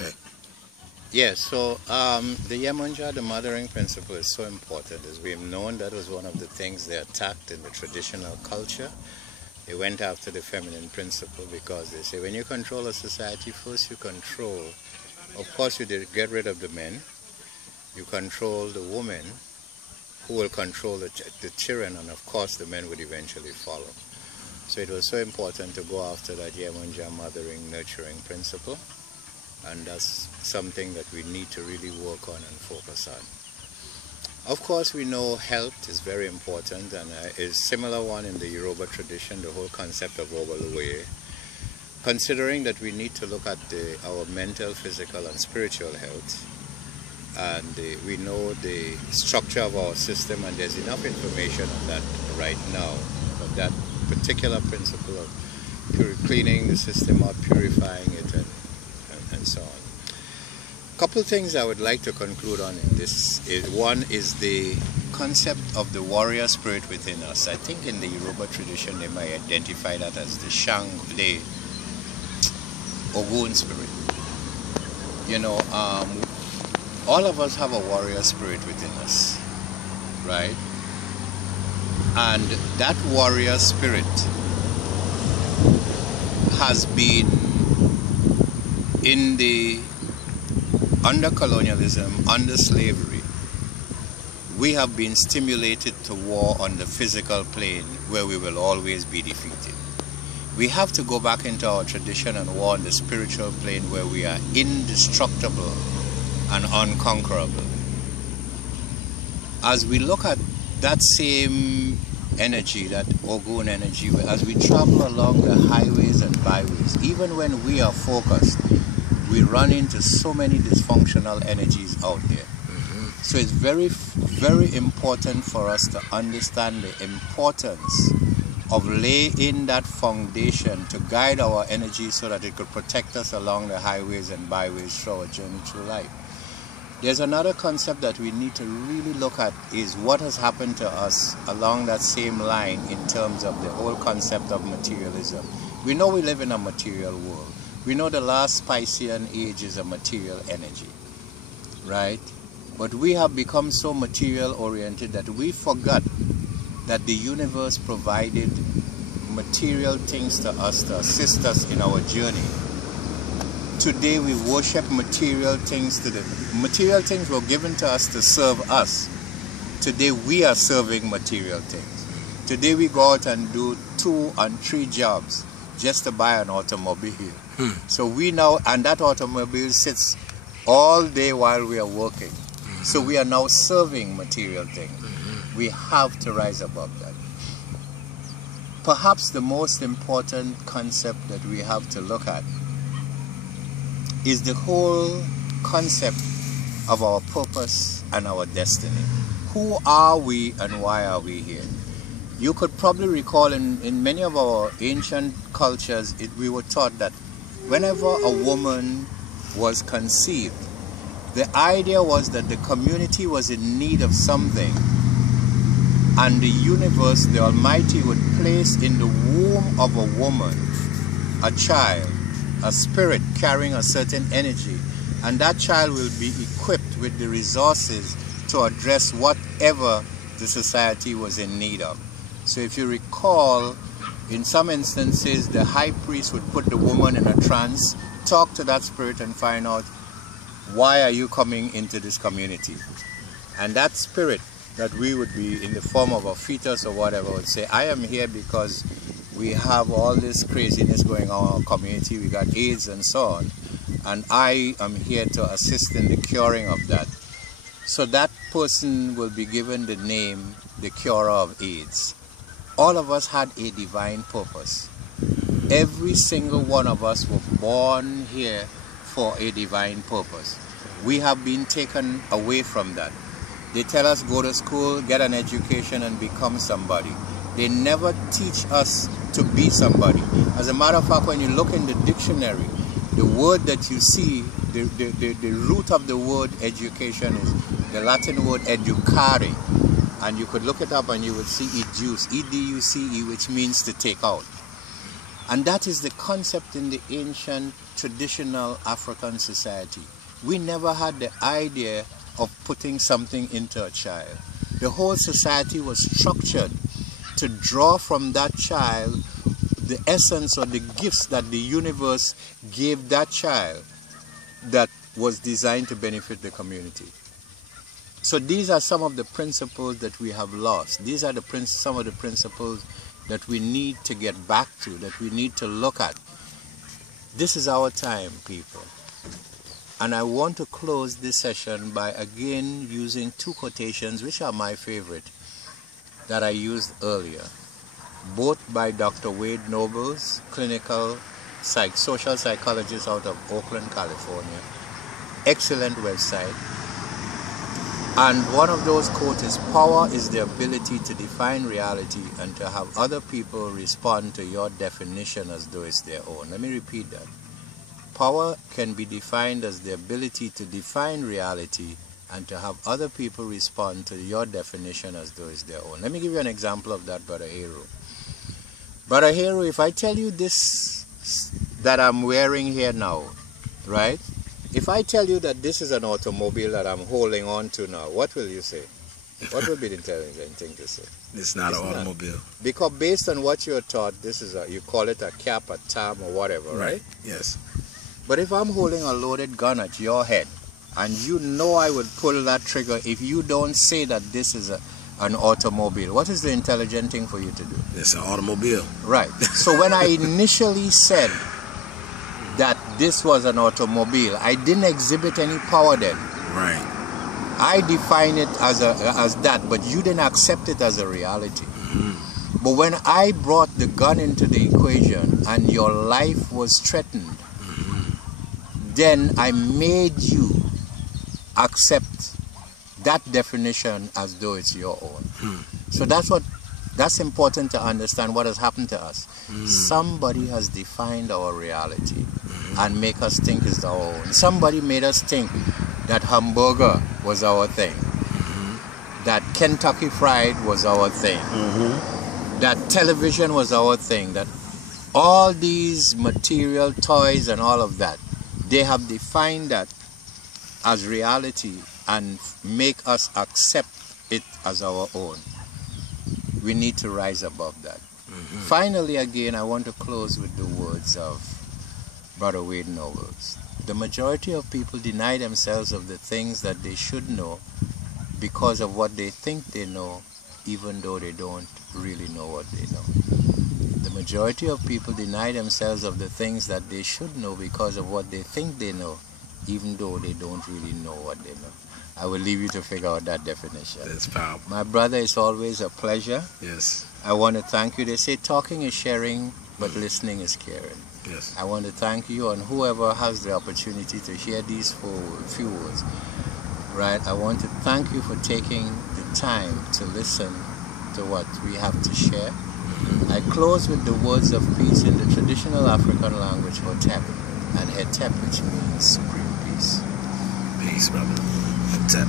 Okay. Yes, so the Yemunja, the mothering principle is so important. As we've known, that was one of the things they attacked in the traditional culture. They went after the feminine principle because they say when you control a society, first you control, of course you did get rid of the men, you control the women who will control the children, and of course the men would eventually follow. So it was so important to go after that Yemunja mothering, nurturing principle. And that's something that we need to really work on and focus on. Of course, we know health is very important, and is similar one in the Yoruba tradition, the whole concept of Obaluwe. Considering that we need to look at our mental, physical, and spiritual health, and we know the structure of our system, and there's enough information on that right now. But that particular principle of cleaning the system up, purifying it, and so on. A couple of things I would like to conclude on in this. One is the concept of the warrior spirit within us. I think in the Yoruba tradition they might identify that as the the Ogun spirit. You know, all of us have a warrior spirit within us, right? And that warrior spirit has been under colonialism, under slavery, we have been stimulated to war on the physical plane where we will always be defeated. We have to go back into our tradition and war on the spiritual plane where we are indestructible and unconquerable. As we look at that same energy, that Ogun energy, as we travel along the highways and byways, even when we are focused, we run into so many dysfunctional energies out there. So it's very, very important for us to understand the importance of laying that foundation to guide our energy so that it could protect us along the highways and byways through our journey through life. There's another concept that we need to really look at is what has happened to us along that same line in terms of the whole concept of materialism. We know we live in a material world. We know the last Piscean age is a material energy, right? But we have become so material oriented that we forgot that the universe provided material things to us to assist us in our journey. Today we worship material things. Material things were given to us to serve us. Today we are serving material things. Today we go out and do 2 and 3 jobs just to buy an automobile. So we now, and that automobile sits all day while we are working. So we are now serving material things. We have to rise above that. Perhaps the most important concept that we have to look at is the whole concept of our purpose and our destiny. Who are we and why are we here? You could probably recall in many of our ancient cultures, we were taught that whenever a woman was conceived, the idea was that the community was in need of something, and the universe, the Almighty, would place in the womb of a woman a child, a spirit carrying a certain energy, and that child will be equipped with the resources to address whatever the society was in need of. So if you recall, in some instances, the high priest would put the woman in a trance, talk to that spirit and find out, why are you coming into this community? And that spirit that we would be in the form of a fetus or whatever would say, I am here because we have all this craziness going on in our community, we got AIDS and so on, and I am here to assist in the curing of that. So that person will be given the name, the curer of AIDS. All of us had a divine purpose. Every single one of us were born here for a divine purpose. We have been taken away from that. They tell us go to school, get an education and become somebody. They never teach us to be somebody. As a matter of fact, when you look in the dictionary, the word that you see, the root of the word education is the Latin word educare. And you could look it up and you would see educe, E-D-U-C-E, which means to take out. And that is the concept in the ancient traditional African society. We never had the idea of putting something into a child. The whole society was structured to draw from that child the essence or the gifts that the universe gave that child that was designed to benefit the community. So these are some of the principles that we have lost. These are some of the principles that we need to get back to, that we need to look at. This is our time, people. And I want to close this session by again using two quotations, which are my favorite, that I used earlier, both by Dr. Wade Nobles, clinical social psychologist out of Oakland, California. Excellent website. And one of those quotes is, power is the ability to define reality and to have other people respond to your definition as though it's their own. Let me repeat that. Power can be defined as the ability to define reality and to have other people respond to your definition as though it's their own. Let me give you an example of that, Brother Hero. Brother Hero, if I tell you this that I'm wearing here now, right? If I tell you that this is an automobile that I'm holding on to now, what will you say? What will be the intelligent thing to say? It's not an automobile. Because based on what you're taught, this is you call it a cap, a tam, or whatever, right? Yes. But if I'm holding a loaded gun at your head, and you know I would pull that trigger if you don't say that this is an automobile, what is the intelligent thing for you to do? It's an automobile. Right. So when I initially said that this was an automobile, I didn't exhibit any power then. Right. I define it as that, but you didn't accept it as a reality. Mm-hmm. But when I brought the gun into the equation and your life was threatened, mm-hmm. then I made you accept that definition as though it's your own. Mm-hmm. So that's important to understand what has happened to us. Mm-hmm. Somebody has defined our reality, mm-hmm. and make us think it's our own. Somebody made us think that hamburger was our thing, mm-hmm. that Kentucky Fried was our thing, mm-hmm. that television was our thing, that all these material toys and all of that, they have defined that as reality and make us accept it as our own. We need to rise above that. Mm-hmm. Finally, again, I want to close with the words of Brother Wade Nobles. The majority of people deny themselves of the things that they should know because of what they think they know, even though they don't really know what they know. The majority of people deny themselves of the things that they should know because of what they think they know, even though they don't really know what they know. I will leave you to figure out that definition. That's powerful. My brother, it's always a pleasure. Yes. I want to thank you. They say talking is sharing, but listening is caring. Yes. I want to thank you and whoever has the opportunity to hear these few words. Right? I want to thank you for taking the time to listen to what we have to share. Mm-hmm. I close with the words of peace in the traditional African language, Hotep, and Hetep, which means supreme peace. Peace, brother. Hotep.